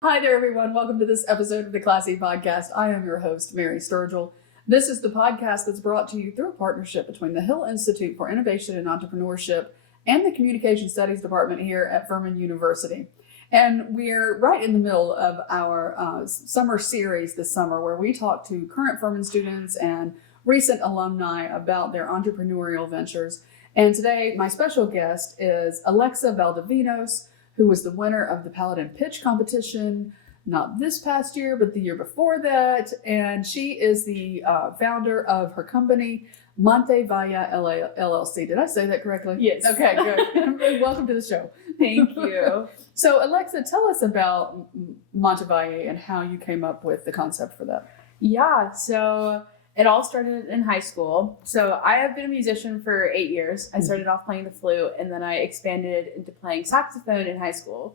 Hi there, everyone. Welcome to this episode of the Classy Podcast. I am your host, Mary Sturgill. This is the podcast that's brought to you through a partnership between the Hill Institute for Innovation and Entrepreneurship and the Communication Studies Department here at Furman University. And we're right in the middle of our summer series this summer where we talk to current Furman students and recent alumni about their entrepreneurial ventures. And today, my special guest is Alexa Valdovinos, who was the winner of the Paladin Pitch competition, not this past year, but the year before that. And she is the founder of her company, Monte Valle LLC. Did I say that correctly? Yes. Okay, good. Welcome to the show. Thank you. So Alexa, tell us about Monte Valle and how you came up with the concept for that. Yeah, so it all started in high school. So I have been a musician for 8 years. I started off playing the flute, and then I expanded into playing saxophone in high school.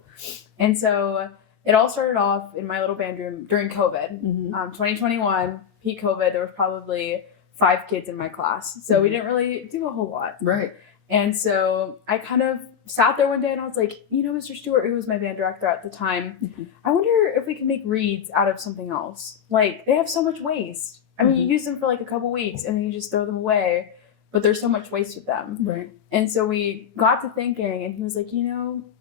And so it all started off in my little band room during COVID. 2021, peak COVID, there was probably 5 kids in my class. So we didn't really do a whole lot. Right. And so I kind of sat there one day and I was like, Mr. Stewart, who was my band director at the time, I wonder if we can make reeds out of something else. Like, they have so much waste. I mean, you use them for like a couple weeks and then you just throw them away, but there's so much waste with them. Right. And so we got to thinking, and he was like,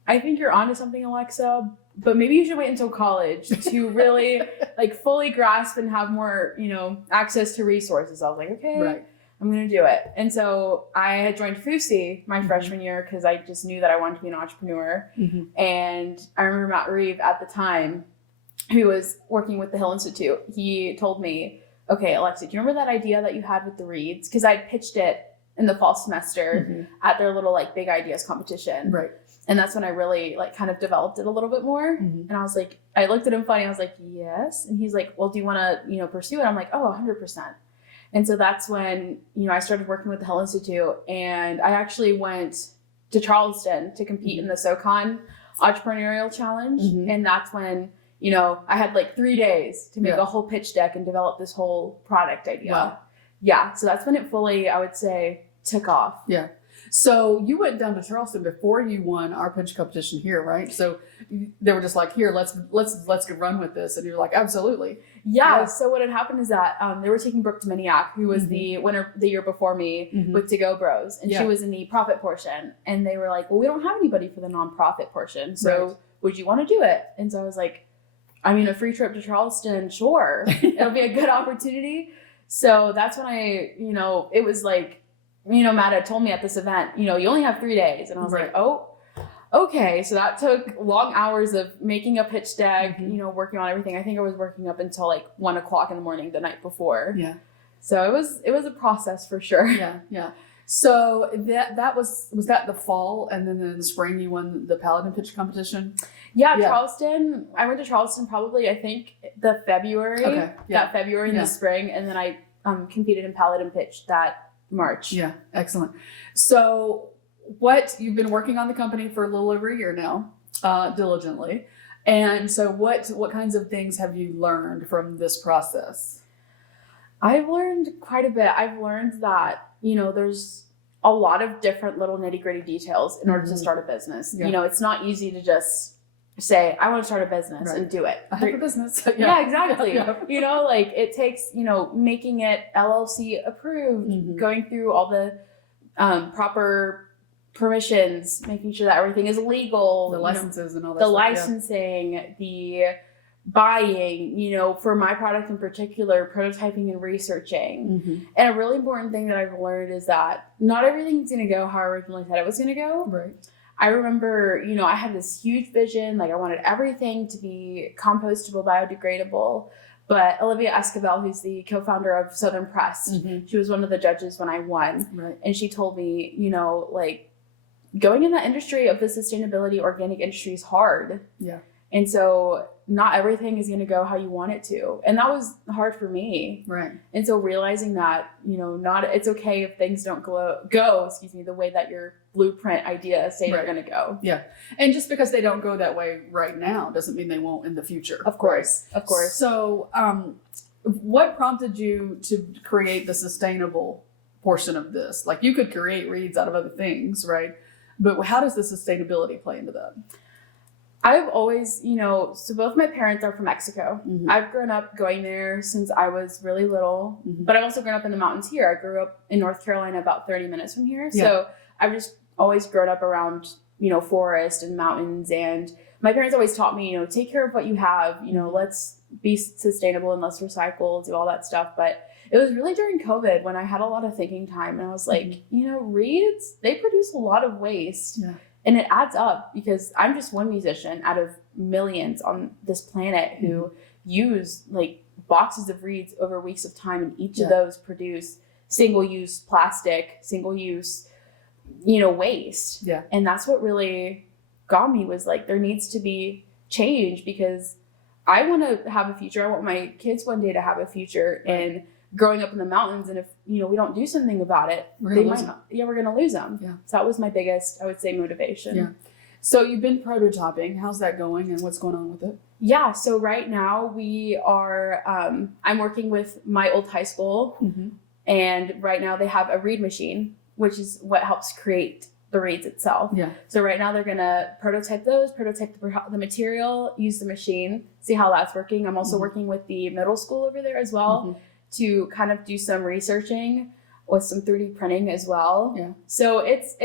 I think you're onto something, Alexa, but maybe you should wait until college to really like fully grasp and have more, access to resources. I was like, okay, Right. I'm going to do it. And so I had joined FUSI my freshman year because I just knew that I wanted to be an entrepreneur. And I remember Matt Reeve at the time, who was working with the Hill Institute, he told me, okay, Alexa, do you remember that idea that you had with the reeds? Because I pitched it in the fall semester at their little like big ideas competition. Right. And that's when I really like kind of developed it a little bit more. And I was like, I looked at him funny. I was like, yes. And he's like, well, do you want to, pursue it? I'm like, oh, 100%. And so that's when, I started working with the Hill Institute, and I actually went to Charleston to compete in the SoCon Entrepreneurial Challenge. And that's when, I had like 3 days to make a whole pitch deck and develop this whole product idea. Wow. Yeah. So that's when it fully, I would say, took off. Yeah. So you went down to Charleston before you won our pitch competition here, right? So they were just like, here, let's get run with this. And you're like, absolutely. Yeah. So what had happened is that they were taking Brooke Dominiak, who was the winner the year before me with To Go Bros. And she was in the profit portion. And they were like, well, we don't have anybody for the nonprofit portion. So would you want to do it? And so I was like, I mean, a free trip to Charleston, sure. It'll be a good opportunity. So that's when it was like, Matt had told me at this event, you only have 3 days. And I was like, oh, okay. So that took long hours of making a pitch deck, working on everything. I think I was working up until like 1 o'clock in the morning the night before. Yeah. So it was a process for sure. Yeah. Yeah. So that was that the fall, and then in the spring you won the Paladin Pitch competition? Yeah, Charleston. I went to Charleston probably, I think, the February. Okay. Yeah. That February in the spring, and then I competed in Paladin Pitch that March. Yeah, excellent. So you've been working on the company for a little over a year now, diligently. And so what kinds of things have you learned from this process? I've learned quite a bit. I've learned that, there's a lot of different little nitty-gritty details in order to start a business. Yeah. It's not easy to just say, I want to start a business and do it. I have a business. Yeah, exactly. Like it takes, making it LLC approved, going through all the proper permissions, making sure that everything is legal. The licenses and all that the stuff. licensing, the buying, for my product in particular, prototyping and researching. And a really important thing that I've learned is that not everything's going to go how I originally thought it was going to go. Right. I remember, I had this huge vision, like I wanted everything to be compostable, biodegradable. But Olivia Esquivel, who's the co-founder of Southern Press, she was one of the judges when I won. Right. And she told me, like going in that industry of the sustainability organic industry is hard. Yeah. And so not everything is going to go how you want it to. And that was hard for me. Right. And so realizing that, it's okay if things don't go the way that your blueprint ideas say they're going to go. Yeah. And just because they don't go that way right now doesn't mean they won't in the future. Of course. Of course. So what prompted you to create the sustainable portion of this? Like you could create reads out of other things, right? But how does the sustainability play into that? I've always, so both my parents are from Mexico. Mm-hmm. I've grown up going there since I was really little, but I've also grown up in the mountains here. I grew up in North Carolina, about 30 minutes from here. Yeah. So I've just always grown up around, forest and mountains. And my parents always taught me, take care of what you have, let's be sustainable and let's recycle, do all that stuff. But it was really during COVID when I had a lot of thinking time, and I was like, reeds, they produce a lot of waste. Yeah. And it adds up, because I'm just one musician out of millions on this planet who use like boxes of reeds over weeks of time, and each of those produce single-use plastic, single-use, waste. Yeah. And that's what really got me, was like, there needs to be change, because I want to have a future. I want my kids one day to have a future in growing up in the mountains. And if, we don't do something about it, we're going to lose them. Yeah. So that was my biggest, I would say, motivation. Yeah. So you've been prototyping. How's that going, and what's going on with it? Yeah. So right now we are, I'm working with my old high school, and right now they have a reed machine, which is what helps create the reeds itself. Yeah. So right now they're going to prototype the material, use the machine, see how that's working. I'm also working with the middle school over there as well to kind of do some researching with some 3D printing as well. Yeah. So it's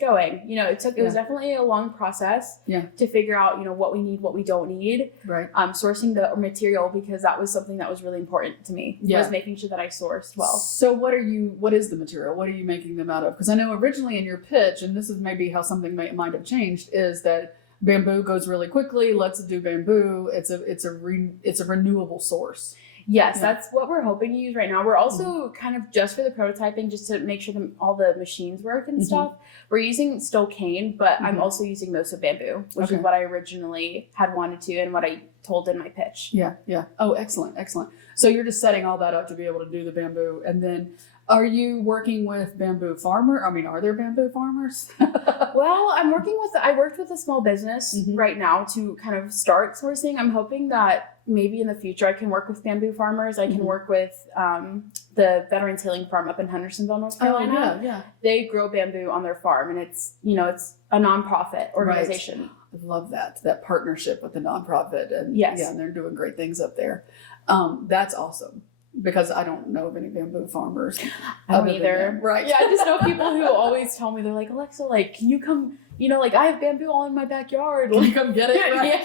going. It was definitely a long process to figure out, what we need, what we don't need. Right. Sourcing the material, because that was something that was really important to me. Yeah. Was making sure that I sourced well. So what is the material? What are you making them out of? Because I know originally in your pitch, and this is maybe how something might have changed, is that bamboo goes really quickly. Let's do bamboo. It's a renewable source. Yes, that's what we're hoping to use right now. We're also kind of, just for the prototyping, just to make sure all the machines work and stuff, we're using still cane, but I'm also using most of bamboo, which is what I originally had wanted to, and what I told in my pitch. Yeah, yeah. Oh, excellent, excellent. So you're just setting all that up to be able to do the bamboo, and then are you working with bamboo farmer? I mean, are there bamboo farmers? Well, I worked with a small business right now to kind of start sourcing. I'm hoping that maybe in the future I can work with bamboo farmers. I can work with the Veterans Healing Farm up in Hendersonville, North Carolina. Oh, yeah. They grow bamboo on their farm, and it's a nonprofit organization. Right. I love that partnership with the nonprofit, and and they're doing great things up there. That's awesome. Because I don't know of any bamboo farmers. I don't either. Right. Yeah, I just know people who always tell me, they're like, Alexa, like, can you come, I have bamboo all in my backyard. Can you come get it? Right?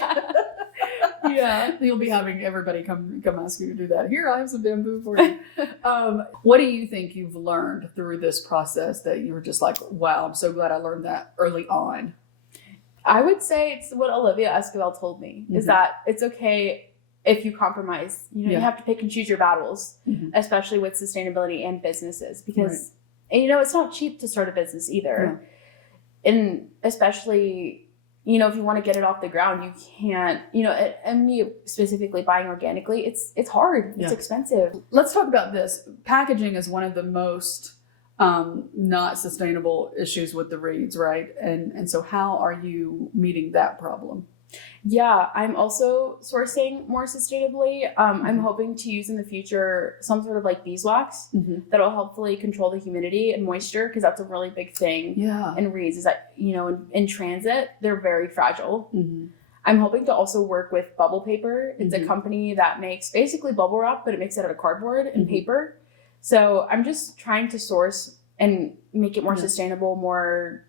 Yeah. You'll be having everybody come ask you to do that. Here, I have some bamboo for you. What do you think you've learned through this process that you were just like, wow, I'm so glad I learned that early on? I would say it's what Olivia Esquivel told me, is that it's okay if you compromise. You have to pick and choose your battles, especially with sustainability and businesses, because it's not cheap to start a business either. And especially, if you want to get it off the ground, you can't, and me specifically buying organically, it's hard. It's expensive. Let's talk about this. Packaging is one of the most not sustainable issues with the reeds, right? And so how are you meeting that problem? Yeah, I'm also sourcing more sustainably. I'm hoping to use in the future some sort of like beeswax that'll hopefully control the humidity and moisture, because that's a really big thing in reeds, is that, in transit, they're very fragile. I'm hoping to also work with Bubble Paper. It's a company that makes basically bubble wrap, but it makes it out of cardboard and paper. So I'm just trying to source and make it more sustainable, more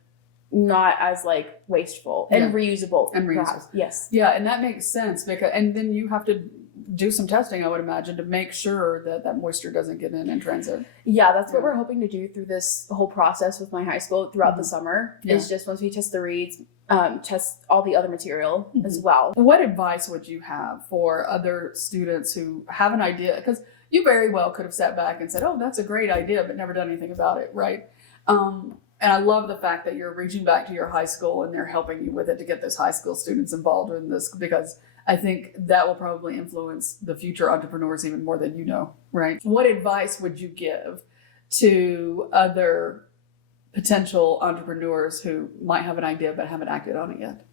not as like wasteful and reusable. And reusable. Yes. Yeah, and that makes sense, because and then you have to do some testing, I would imagine, to make sure that moisture doesn't get in transit. Yeah, that's what we're hoping to do through this whole process with my high school throughout the summer. Is just once we test the reeds, test all the other material as well. What advice would you have for other students who have an idea? Because you very well could have sat back and said, oh, that's a great idea, but never done anything about it, right? And I love the fact that you're reaching back to your high school and they're helping you with it to get those high school students involved in this, because I think that will probably influence the future entrepreneurs even more than you know, right? What advice would you give to other potential entrepreneurs who might have an idea but haven't acted on it yet?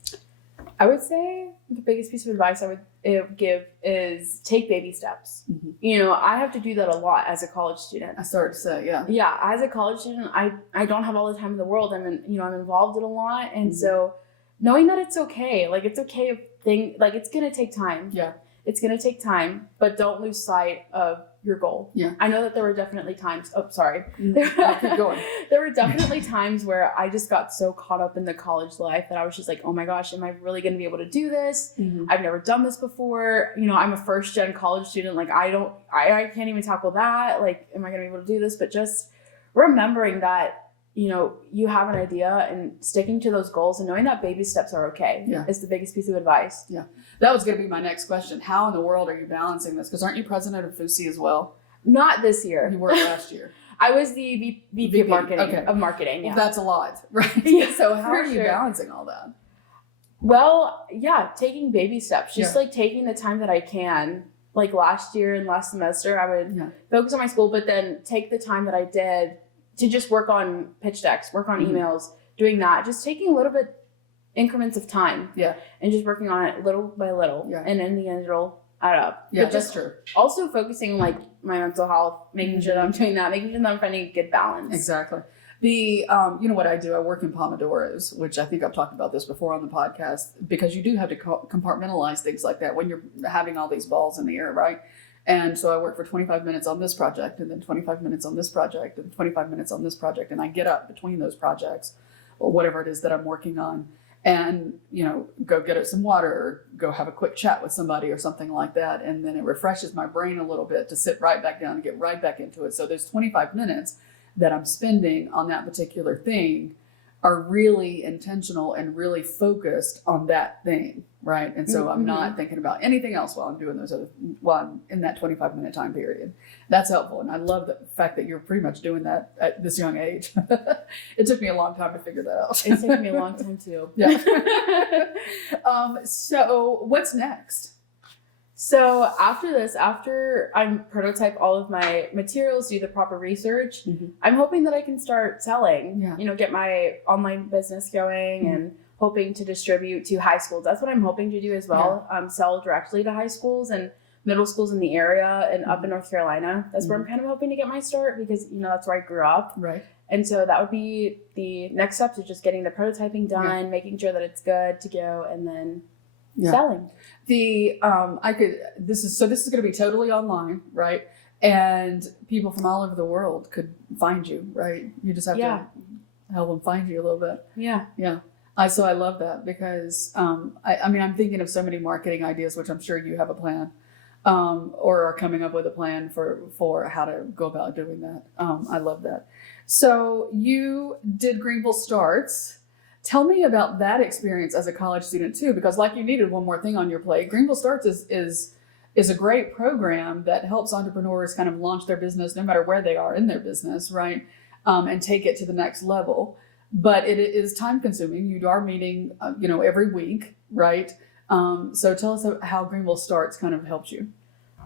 I would say the biggest piece of advice I would give is take baby steps. I have to do that a lot as a college student. I started to say, yeah, as a college student, I don't have all the time in the world. I'm involved in a lot, and so knowing that it's okay. Like, it's okay if it's going to take time. Yeah. It's going to take time, but don't lose sight of your goal. Yeah. I know that there were definitely times, Keep going. There were definitely times where I just got so caught up in the college life that I was just like, oh my gosh, am I really going to be able to do this? I've never done this before. You know, I'm a first gen college student. Like, I can't even tackle that. Like, am I going to be able to do this? But just remembering that, you know, you have an idea and sticking to those goals and knowing that baby steps are okay is the biggest piece of advice. Yeah. That was going to be my next question. How in the world are you balancing this? Because aren't you president of FUSI as well? Not this year. You were last year. I was the VP of marketing. Okay. Of marketing. Yeah. Well, that's a lot, right? Yeah, so how are you sure. balancing all that? Well, yeah, taking baby steps. Just like taking the time that I can. Like last year and last semester, I would focus on my school, but then take the time that I did to just work on pitch decks, work on emails, doing that. Just taking a little bit increments of time. Yeah. And just working on it little by little. Yeah. And in the end, it'll add up. Yeah, but that's just true. Also focusing on like my mental health, making sure that I'm doing that, making sure that I'm finding a good balance. Exactly. The, you know what I do? I work in Pomodoros, which I think I've talked about this before on the podcast, because you do have to compartmentalize things like that when you're having all these balls in the air, right? And so I work for 25 minutes on this project, and then 25 minutes on this project, and 25 minutes on this project. And I get up between those projects or whatever it is that I'm working on and, you know, go get some water or go have a quick chat with somebody or something like that. And then it refreshes my brain a little bit to sit right back down and get right back into it. So there's 25 minutes that I'm spending on that particular thing are really intentional and really focused on that thing, right? And so I'm not thinking about anything else while I'm doing while I'm in that 25-minute time period. That's helpful. And I love the fact that you're pretty much doing that at this young age. It took me a long time to figure that out. It took me a long time too. Yeah. So what's next? So after I prototype all of my materials, do the proper research, I'm hoping that I can start selling, you know, get my online business going and hoping to distribute to high schools. That's what I'm hoping to do as well. Sell directly to high schools and middle schools in the area and up in North Carolina. That's where I'm kind of hoping to get my start because, you know, that's where I grew up. Right. And so that would be the next steps, is just getting the prototyping done, making sure that it's good to go, and then selling. This is going to be totally online, right? And people from all over the world could find you, right? You just have to help them find you a little bit. Yeah. Yeah. So I love that because, I mean, I'm thinking of so many marketing ideas, which I'm sure you have a plan, or are coming up with a plan for how to go about doing that. I love that. So you did Greenville Starts. Tell me about that experience as a college student too, because like you needed one more thing on your plate. Greenville Starts is a great program that helps entrepreneurs kind of launch their business no matter where they are in their business, right? And take it to the next level. But it is time consuming. You are meeting, you know, every week, right? So tell us how Greenville Starts kind of helped you.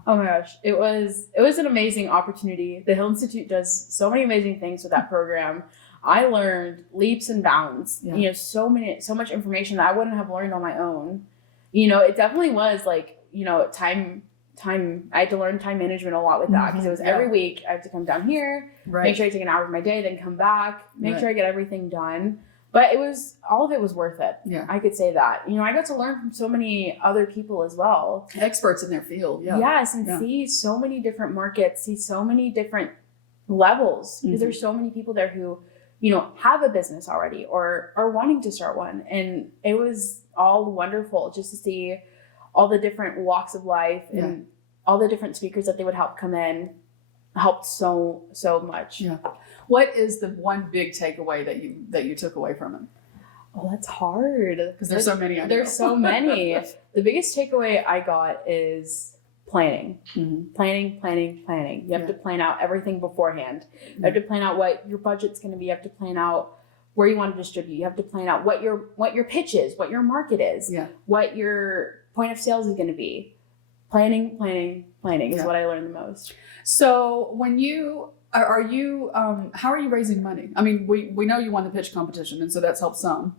Oh my gosh, it was an amazing opportunity. The Hill Institute does so many amazing things with that program. I learned leaps and bounds, you know, so much information that I wouldn't have learned on my own. You know, it definitely was like, you know, time, I had to learn time management a lot with that because it was every week I have to come down here, make sure I take an hour of my day, then come back, make sure I get everything done. But all of it was worth it. Yeah. I could say that. You know, I got to learn from so many other people as well. Experts in their field. Yeah. Yes. And see so many different markets, see so many different levels because there's so many people there who, you know, have a business already or are wanting to start one. And it was all wonderful just to see all the different walks of life and all the different speakers that they would help come in helped so much. Yeah. What is the one big takeaway that you took away from it? Oh, that's hard. Because there's so many. There's so many. The biggest takeaway I got is planning. Planning. You have to plan out everything beforehand. You have to plan out what your budget's going to be. You have to plan out where you want to distribute. You have to plan out what your pitch is, what your market is, what your point of sales is going to be. Planning is what I learned the most. So when you how are you raising money? I mean, we know you won the pitch competition, and so that's helped some.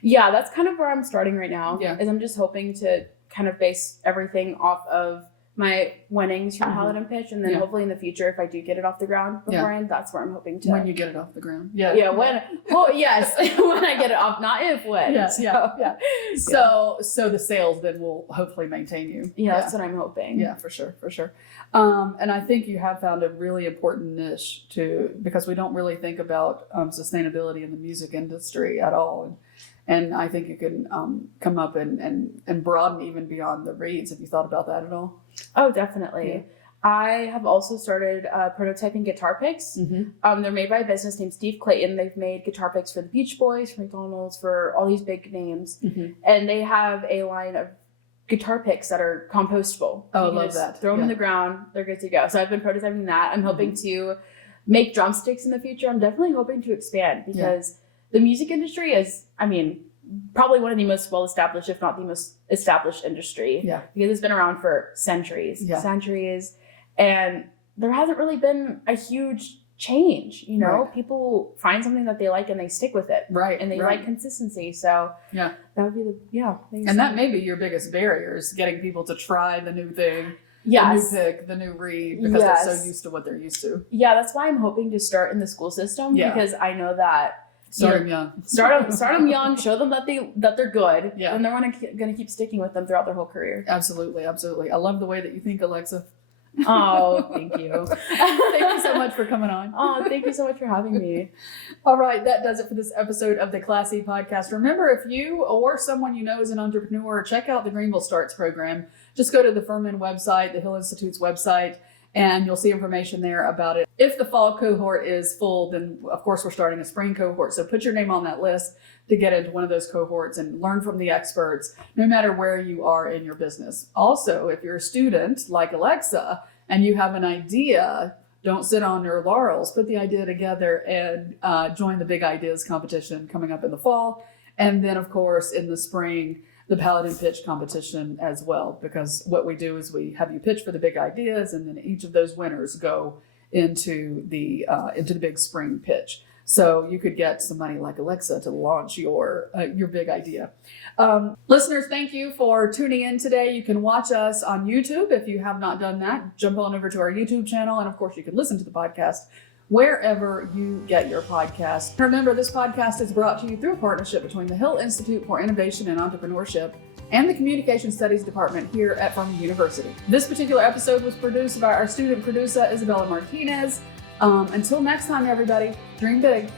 Yeah, that's kind of where I'm starting right now. Yeah. Is I'm just hoping to kind of base everything off of my winnings from Mm-hmm. Paladin Pitch, and then Yeah. hopefully in the future, if I do get it off the ground beforehand, that's where I'm hoping to. When you get it off the ground. Yeah. Yeah, when, well, yes, when I get it off, not if, when. Yeah, So, yeah. So the sales then will hopefully maintain you. yeah, that's what I'm hoping. Yeah, for sure, for sure. And I think you have found a really important niche because we don't really think about sustainability in the music industry at all. And I think you can come up and broaden even beyond the reeds. Have you thought about that at all? Oh, definitely. Yeah. I have also started prototyping guitar picks. Mm-hmm. They're made by a business named Steve Clayton. They've made guitar picks for the Beach Boys, for McDonald's, for all these big names. Mm-hmm. And they have a line of guitar picks that are compostable. Oh, You can love just that. Throw them in Yeah. the ground. They're good to go. So I've been prototyping that. I'm hoping to make drumsticks in the future. I'm definitely hoping to expand because the music industry is, probably one of the most well-established, if not the most established industry. Yeah. Because it's been around for centuries. And there hasn't really been a huge change, Right. People find something that they like and they stick with it. Right. And they right. like consistency. So Yeah. that would be And that may be your biggest barrier is getting people to try the new thing, yes. the new pick, the new read, because they're Yes. so used to what they're used to. Yeah, that's why I'm hoping to start in the school system Yeah. because I know that Start them young. start them young, show them that they're good, Yeah. and they're gonna keep sticking with them throughout their whole career. Absolutely, absolutely. I love the way that you think, Alexa. Oh, thank you. Thank you so much for coming on. Oh, thank you so much for having me. All right, that does it for this episode of the Classy Podcast. Remember, if you or someone you know is an entrepreneur, check out the Greenville Starts program. Just go to the Furman website, the Hill Institute's website, and you'll see information there about it. If the fall cohort is full, then of course we're starting a spring cohort. So put your name on that list to get into one of those cohorts and learn from the experts, no matter where you are in your business. Also, if you're a student like Alexa and you have an idea, don't sit on your laurels. Put the idea together and join the Big Ideas competition coming up in the fall. And then, of course, in the spring, the Paladin Pitch competition as well, because what we do is we have you pitch for the big ideas, and then each of those winners go into the big spring pitch. So you could get some money like Alexa to launch your big idea. Listeners, thank you for tuning in today. You can watch us on YouTube. If you have not done that, jump on over to our YouTube channel. And of course, you can listen to the podcast wherever you get your podcast. Remember, this podcast is brought to you through a partnership between the Hill Institute for Innovation and Entrepreneurship and the Communication Studies Department here at Furman University. This particular episode was produced by our student producer, Isabella Martinez. Until next time, everybody, dream big.